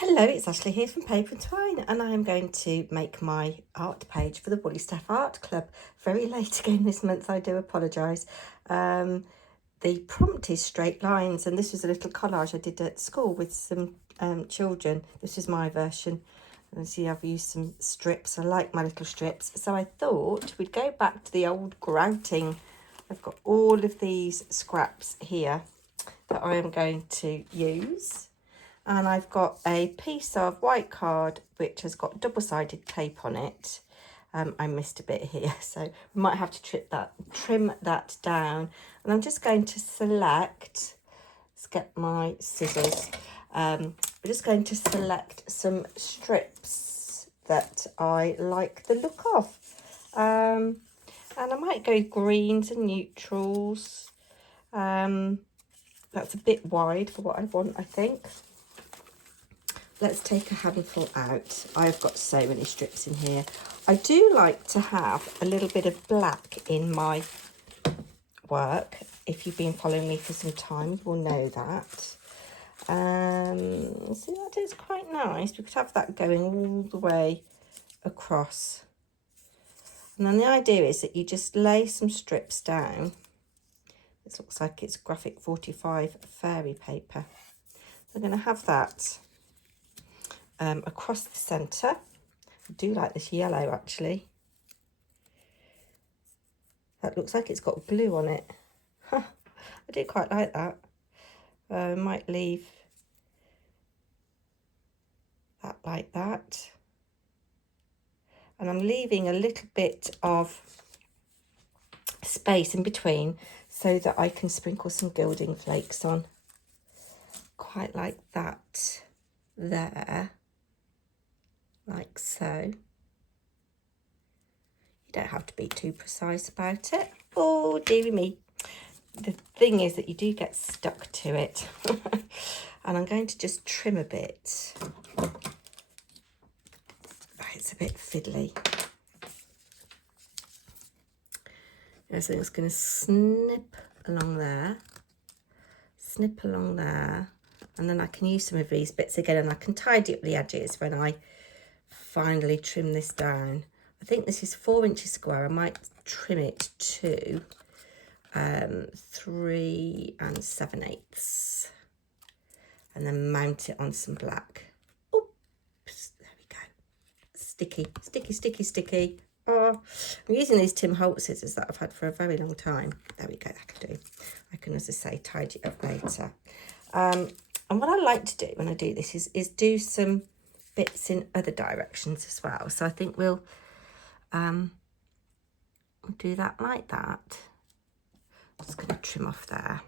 Hello, it's Ashley here from Paper&Twine, and I am going to make my art page for the Woolly Staff Art Club. Very late again this month, I do apologise. The prompt is straight lines, and this was a little collage I did at school with some children. This is my version. And see, I've used some strips. I like my little strips. So I thought we'd go back to the old grouting. I've got all of these scraps here that I am going to use. And I've got a piece of white card which has got double-sided tape on it. I missed a bit here, so we might have to trim that down. And I'm just going to select, let's get my scissors. We're just going to select some strips that I like the look of. And I might go greens and neutrals. That's a bit wide for what I want, I think. Let's take a handful out. I've got so many strips in here. I do like to have a little bit of black in my work. If you've been following me for some time, you will know that. See, that is quite nice. We could have that going all the way across. And then the idea is that you just lay some strips down. This looks like it's graphic 45 fairy paper. We're going to have that across the centre. I do like this yellow actually. That looks like it's got glue on it. I do quite like that. Might leave that like that. And I'm leaving a little bit of space in between so that I can sprinkle some gilding flakes on. Quite like that there. Like so. You don't have to be too precise about it. Oh, dearie me. The thing is that you do get stuck to it. And I'm going to just trim a bit. Oh, it's a bit fiddly. Yeah, so I'm just going to snip along there. Snip along there. And then I can use some of these bits again, and I can tidy up the edges when I finally trim this down. I think this is 4 inches square. I might trim it to 3 7/8, and then mount it on some black. Oops, there we go. Sticky, sticky, sticky, sticky. Oh, I'm using these Tim Holtz scissors that I've had for a very long time. There we go, that can do. I can, as I say, tidy it up later. And what I like to do when I do this is do some bits in other directions as well. So I think we'll do that like that. I'm just going to trim off there.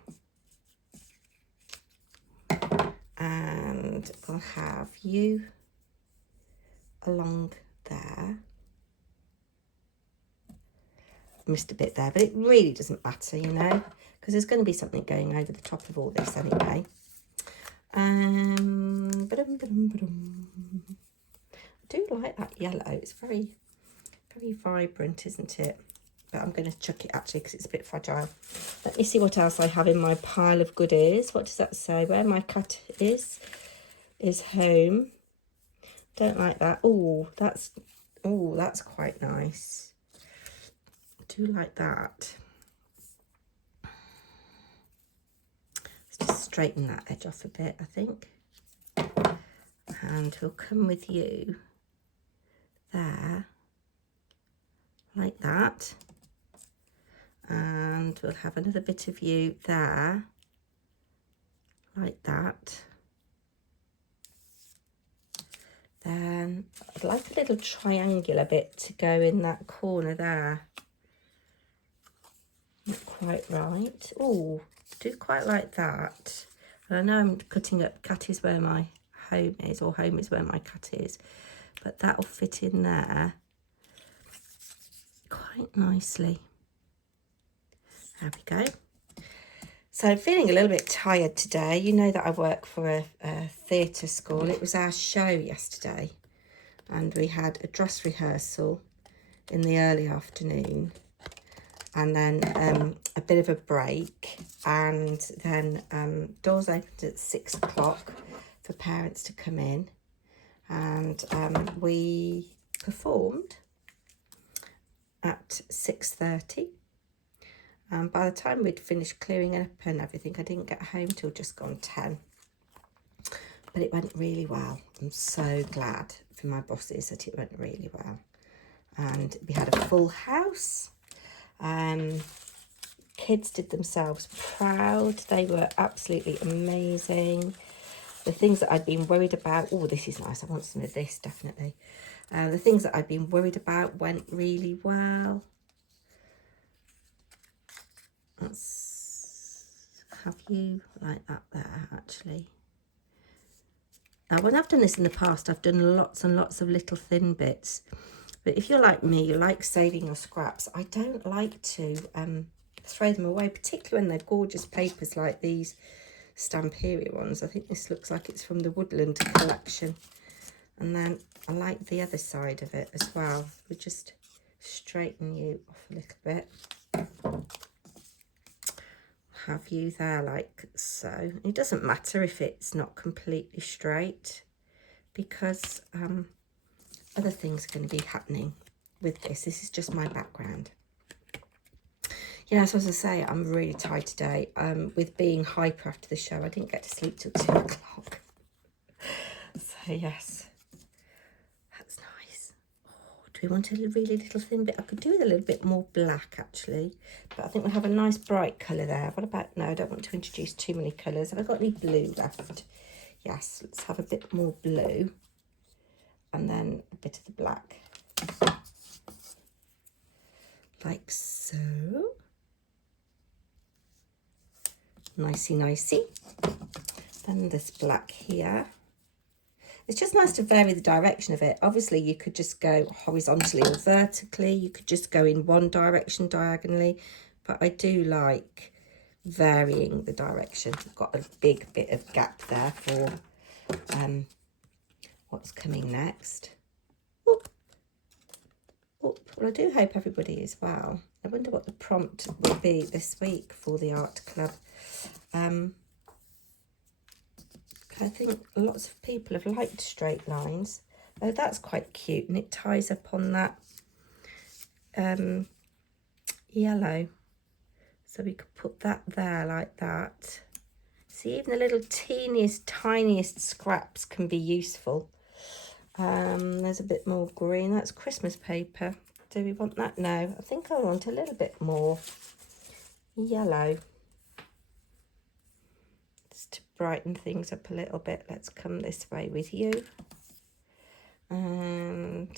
And we'll have you along there. Missed a bit there, but it really doesn't matter, you know, because there's going to be something going over the top of all this anyway. I do like that yellow. It's very, very vibrant, isn't it? But I'm going to chuck it actually because it's a bit fragile. Let me see what else I have in my pile of goodies. What does that say? Where my cat is home. Don't like that. Oh, that's quite nice. I do like that. Just straighten that edge off a bit, I think. And we'll come with you there, like that. And we'll have another bit of you there, like that. Then I'd like a little triangular bit to go in that corner there. Not quite right. Oh, do quite like that. And I know I'm cutting up cat is where my home is, or home is where my cat is, but that'll fit in there quite nicely. There we go. So I'm feeling a little bit tired today. You know that I work for a theatre school. It was our show yesterday, and we had a dress rehearsal in the early afternoon, and then a bit of a break, and then doors opened at 6 o'clock for parents to come in. and we performed at 6:30. And by the time we'd finished clearing up and everything, I didn't get home till just gone 10. But it went really well. I'm so glad for my bosses that it went really well. And we had a full house. Kids did themselves proud. They were absolutely amazing. The things that I'd been worried about, oh, this is nice, I want some of this, definitely. The things that I'd been worried about went really well. Let's have you like that there, actually. Now, when I've done this in the past, I've done lots and lots of little thin bits. But if you're like me, you like saving your scraps, I don't like to throw them away, particularly when they're gorgeous papers like these Stamperia ones. I think this looks like it's from the Woodland collection. And then I like the other side of it as well. We just straighten you off a little bit. Have you there like so. It doesn't matter if it's not completely straight, because other things are going to be happening with this. This is just my background. Yeah, so as I say, I'm really tired today. With being hyper after the show, I didn't get to sleep till 2 o'clock. So yes, that's nice. Oh, do we want a really little thin bit? I could do with a little bit more black actually, but I think we'll have a nice bright colour there. What about, no, I don't want to introduce too many colours. Have I got any blue left? Yes, let's have a bit more blue and then a bit of the black. Like so. Nicey nicey. Then this black here. It's just nice to vary the direction of it. Obviously you could just go horizontally or vertically, you could just go in one direction diagonally, but I do like varying the direction. I've got a big bit of gap there for what's coming next. Oop. Oop. Well, I do hope everybody is well. I wonder what the prompt will be this week for the art club. I think lots of people have liked straight lines. Oh, that's quite cute, and it ties up on that yellow. So we could put that there like that. See, even the little teeniest, tiniest scraps can be useful. There's a bit more green. That's Christmas paper. Do we want that? No, I think I want a little bit more yellow. Just to brighten things up a little bit. Let's come this way with you. And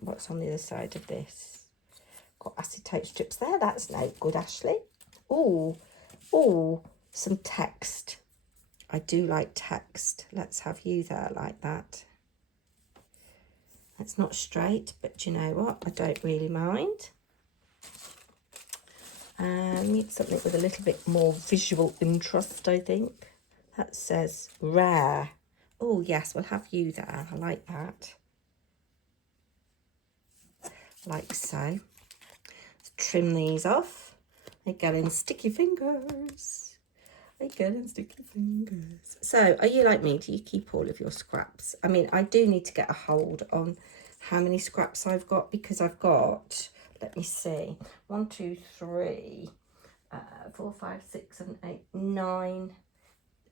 what's on the other side of this? Got acetate strips there. That's no good, Ashley. Oh, some text. I do like text. Let's have you there like that. It's not straight, but you know what? I don't really mind. Need something with a little bit more visual interest, I think. That says rare. Oh, yes, we'll have you there. I like that. Like so. Let's trim these off. They get in sticky fingers. They get in sticky fingers. So, are you like me? Do you keep all of your scraps? I mean, I do need to get a hold on how many scraps I've got, because I've got, let me see, 1, 2, 3, 4, 5, 6, 7, 8, 9,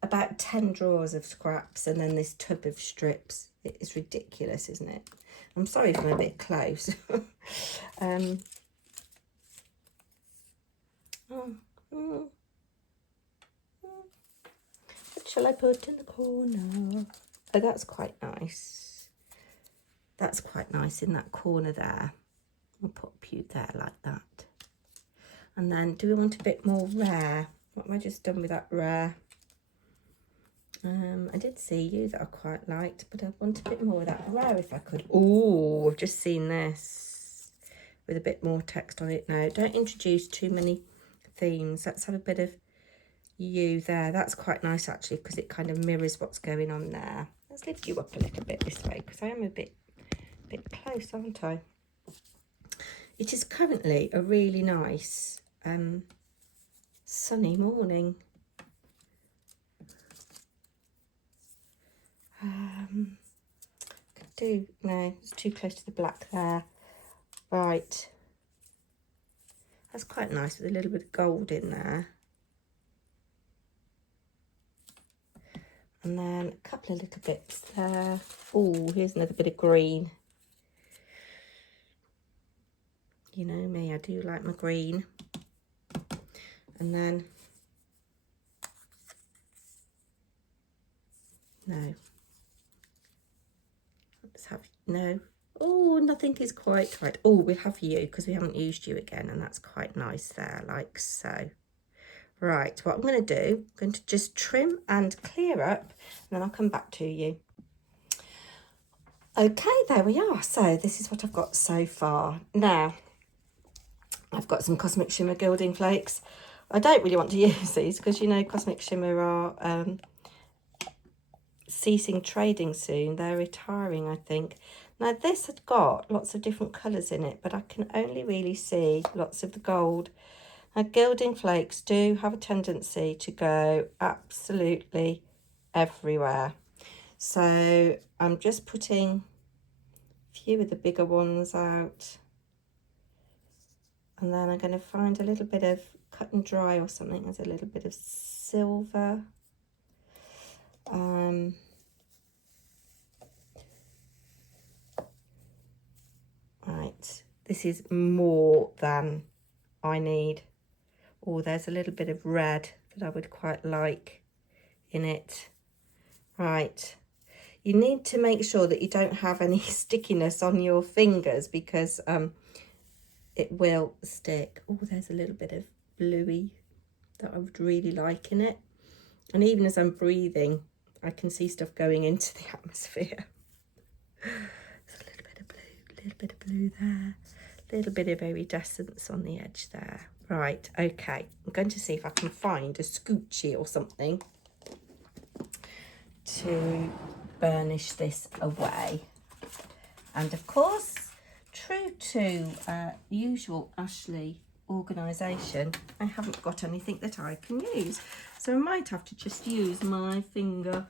about 10 drawers of scraps, and then this tub of strips. It is ridiculous, isn't it? I'm sorry if I'm a bit close. What shall I put in the corner? Oh, that's quite nice. That's quite nice in that corner there. I'll put you there like that. And then, do we want a bit more rare? What have I just done with that rare? I did see you that I quite liked, but I want a bit more of that rare if I could. Oh, I've just seen this with a bit more text on it now. Don't introduce too many themes. Let's have a bit of you there. That's quite nice actually, because it kind of mirrors what's going on there. Let's lift you up a little bit this way, because I am a bit close, aren't I? It is currently a really nice sunny morning. No, it's too close to the black there. Right. That's quite nice with a little bit of gold in there. And then a couple of little bits there. Oh, here's another bit of green. You know me, I do like my green. And then, no. Let's have, no. Oh, nothing is quite right. Oh, we have you because we haven't used you again, and that's quite nice there, like so. Right, what I'm going to do, I'm going to just trim and clear up, and then I'll come back to you. Okay, there we are. So this is what I've got so far. Now, I've got some Cosmic Shimmer gilding flakes. I don't really want to use these because, you know, Cosmic Shimmer are ceasing trading soon. They're retiring, I think. Now, this had got lots of different colours in it, but I can only really see lots of the gold. Now, gilding flakes do have a tendency to go absolutely everywhere. So I'm just putting a few of the bigger ones out. And then I'm going to find a little bit of cut and dry or something. There's a little bit of silver. Right, this is more than I need. Oh, there's a little bit of red that I would quite like in it. Right, you need to make sure that you don't have any stickiness on your fingers because it will stick. Oh, there's a little bit of bluey that I would really like in it. And even as I'm breathing, I can see stuff going into the atmosphere. There's a little bit of blue there, a little bit of iridescence on the edge there. Right, okay, I'm going to see if I can find a scoochie or something to burnish this away. And of course, true to usual Ashley organisation, I haven't got anything that I can use. So I might have to just use my finger.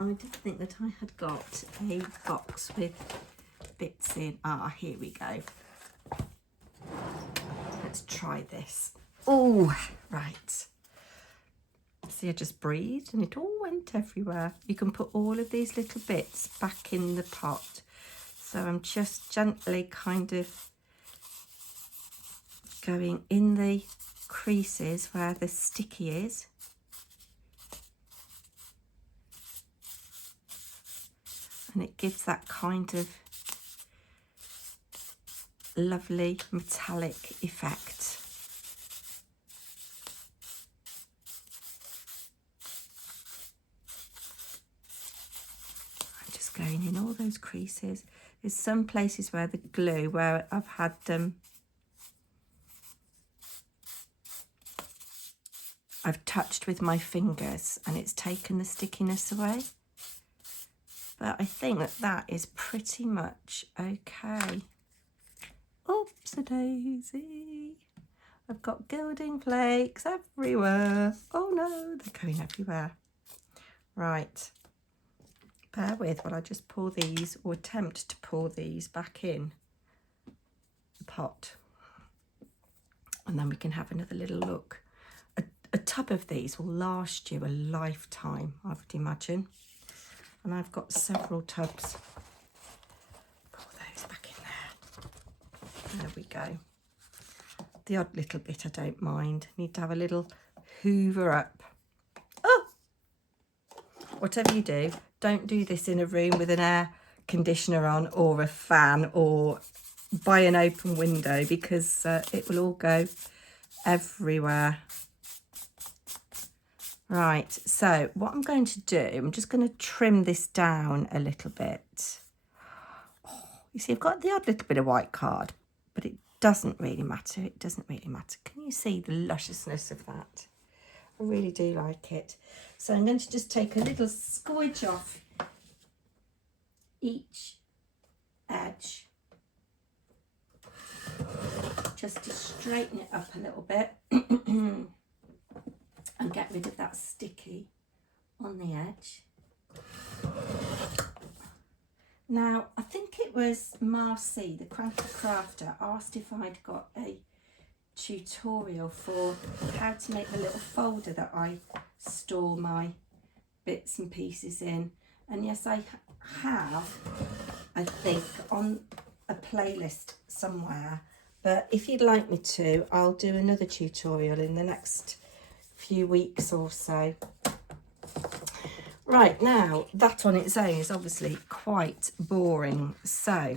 I did think that I had got a box with bits in. Ah, here we go. Let's try this. Oh, right. See, I just breathed and it all went everywhere. You can put all of these little bits back in the pot. So I'm just gently kind of going in the creases where the sticky is. And it gives that kind of lovely metallic effect. I'm just going in all those creases. There's some places where the glue, where I've had I've touched with my fingers and it's taken the stickiness away. But I think that that is pretty much okay. Oops-a-daisy. I've got gilding flakes everywhere. Oh no, they're going everywhere. Right. Bear with while I just pour these, or attempt to pour these back in the pot. And then we can have another little look. A tub of these will last you a lifetime, I would imagine. And I've got several tubs. Pour those back in there. There we go. The odd little bit I don't mind. Need to have a little hoover up. Oh! Whatever you do, don't do this in a room with an air conditioner on or a fan or by an open window because it will all go everywhere. Right, so what I'm going to do, I'm just going to trim this down a little bit. Oh, you see, I've got the odd little bit of white card, but it doesn't really matter. It doesn't really matter. Can you see the lusciousness of that? I really do like it. So I'm going to just take a little squidge off each edge, just to straighten it up a little bit. And get rid of that sticky on the edge. Now, I think it was Marcy, the Cranky Crafter, asked if I'd got a tutorial for how to make the little folder that I store my bits and pieces in. And yes, I have, I think, on a playlist somewhere. But if you'd like me to, I'll do another tutorial in the next few weeks or so. Right, now that on its own is obviously quite boring, so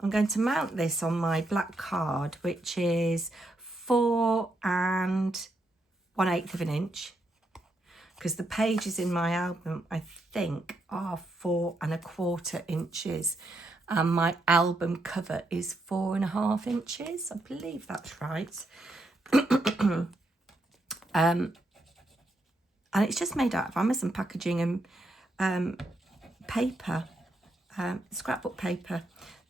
I'm going to mount this on my black card, which is 4 1/8 of an inch, because the pages in my album, I think, are 4 1/4 inches, and my album cover is 4 1/2 inches. I believe that's right. And it's just made out of Amazon packaging and paper, scrapbook paper.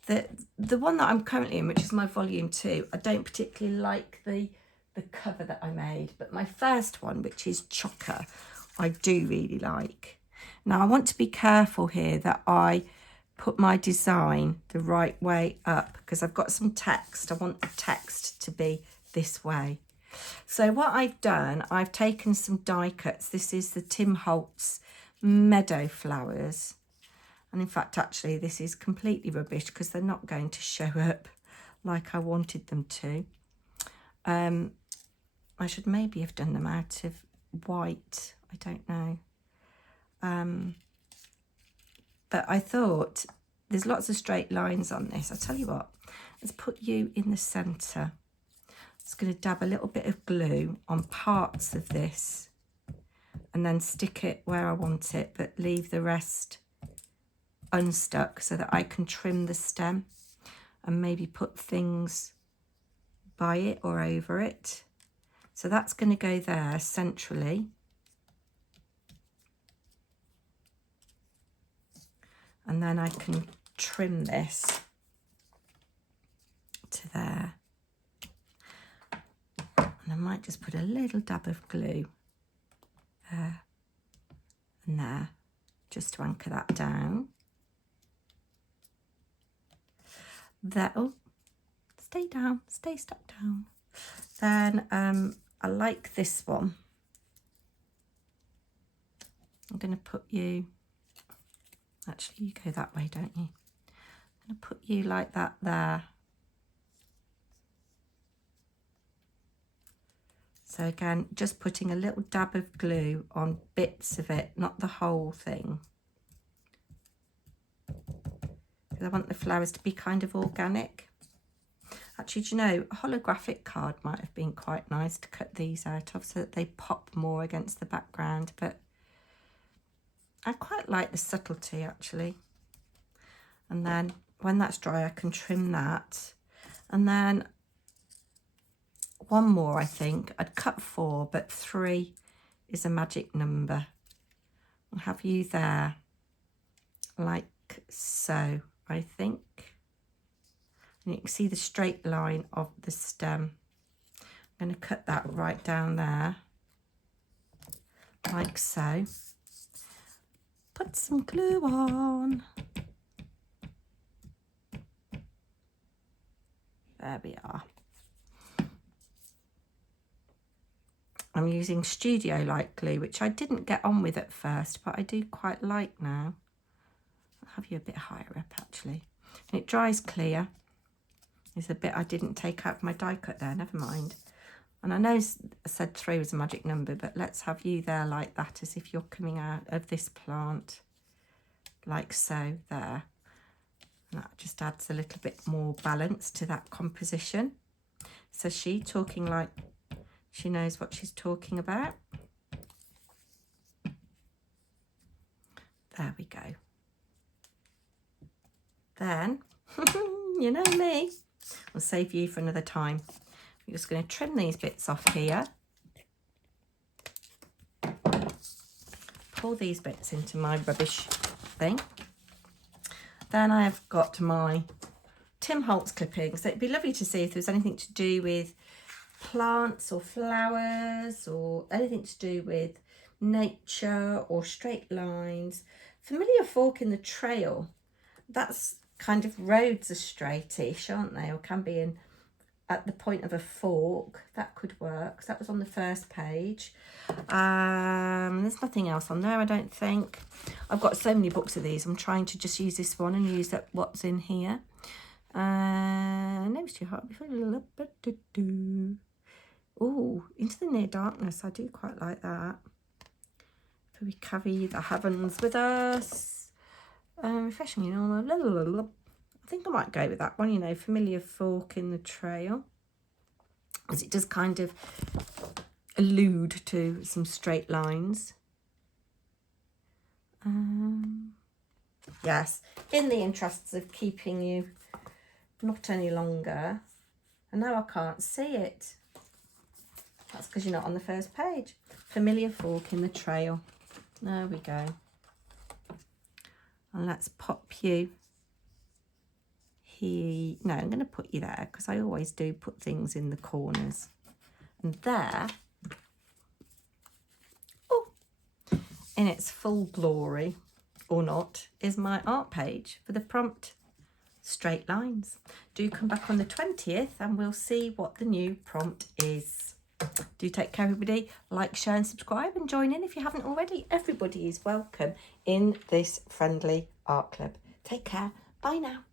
The one that I'm currently in, which is my volume 2, I don't particularly like the cover that I made, but my first one, which is Chocker, I do really like. Now I want to be careful here that I put my design the right way up, because I've got some text. I want the text to be this way. So what I've done, I've taken some die cuts. This is the Tim Holtz Meadow Flowers. And in fact, actually, this is completely rubbish because they're not going to show up like I wanted them to. I should maybe have done them out of white. I don't know. But I thought there's lots of straight lines on this. I'll tell you what, let's put you in the centre. Just going to dab a little bit of glue on parts of this and then stick it where I want it, but leave the rest unstuck so that I can trim the stem and maybe put things by it or over it. So that's going to go there centrally. And then I can trim this to there. And I might just put a little dab of glue there and there, just to anchor that down. There, oh, stay down, stay stuck down. Then I like this one. I'm going to put you, actually you go that way, don't you? I'm going to put you like that there. So again, just putting a little dab of glue on bits of it, not the whole thing. Because I want the flowers to be kind of organic. Actually, do you know, a holographic card might have been quite nice to cut these out of so that they pop more against the background. But I quite like the subtlety, actually. And then when that's dry, I can trim that. And then one more, I think. I'd cut 4, but 3 is a magic number. I'll have you there, like so, I think. And you can see the straight line of the stem. I'm going to cut that right down there, like so. Put some glue on. There we are. I'm using Studio Light glue, which I didn't get on with at first, but I do quite like now. I'll have you a bit higher up, actually. And it dries clear. There's a bit I didn't take out of my die cut there, never mind. And I know I said 3 was a magic number, but let's have you there like that, as if you're coming out of this plant, like so, there. And that just adds a little bit more balance to that composition. So she talking like she knows what she's talking about. There we go. Then, you know me, I'll save you for another time. I'm just going to trim these bits off here. Pull these bits into my rubbish thing. Then I have got my Tim Holtz clippings. So it'd be lovely to see if there's anything to do with plants or flowers or anything to do with nature or straight lines. Familiar Fork in the Trail That's kind of roads are straightish, aren't they? Or can be in at the point of a fork. That could work. So that was on the first page. There's nothing else on there, I don't think. I've got so many books of these. I'm trying to just use this one and use that what's in here. Never too hard before. Oh, Into the Near Darkness. I do quite like that. So we carry the heavens with us. Refreshing, you know. I think I might go with that one, you know, familiar fork in the trail. As it does kind of allude to some straight lines. Yes, in the interests of keeping you not any longer. And now I can't see it. That's because you're not on the first page. Familiar fork in the trail. There we go. And let's pop you here. No, I'm going to put you there because I always do put things in the corners. And there, oh, in its full glory, or not, is my art page for the prompt straight lines. Do come back on the 20th and we'll see what the new prompt is. Do take care, everybody. Like, share and subscribe and join in if you haven't already. Everybody is welcome in this friendly art club. Take care. Bye now.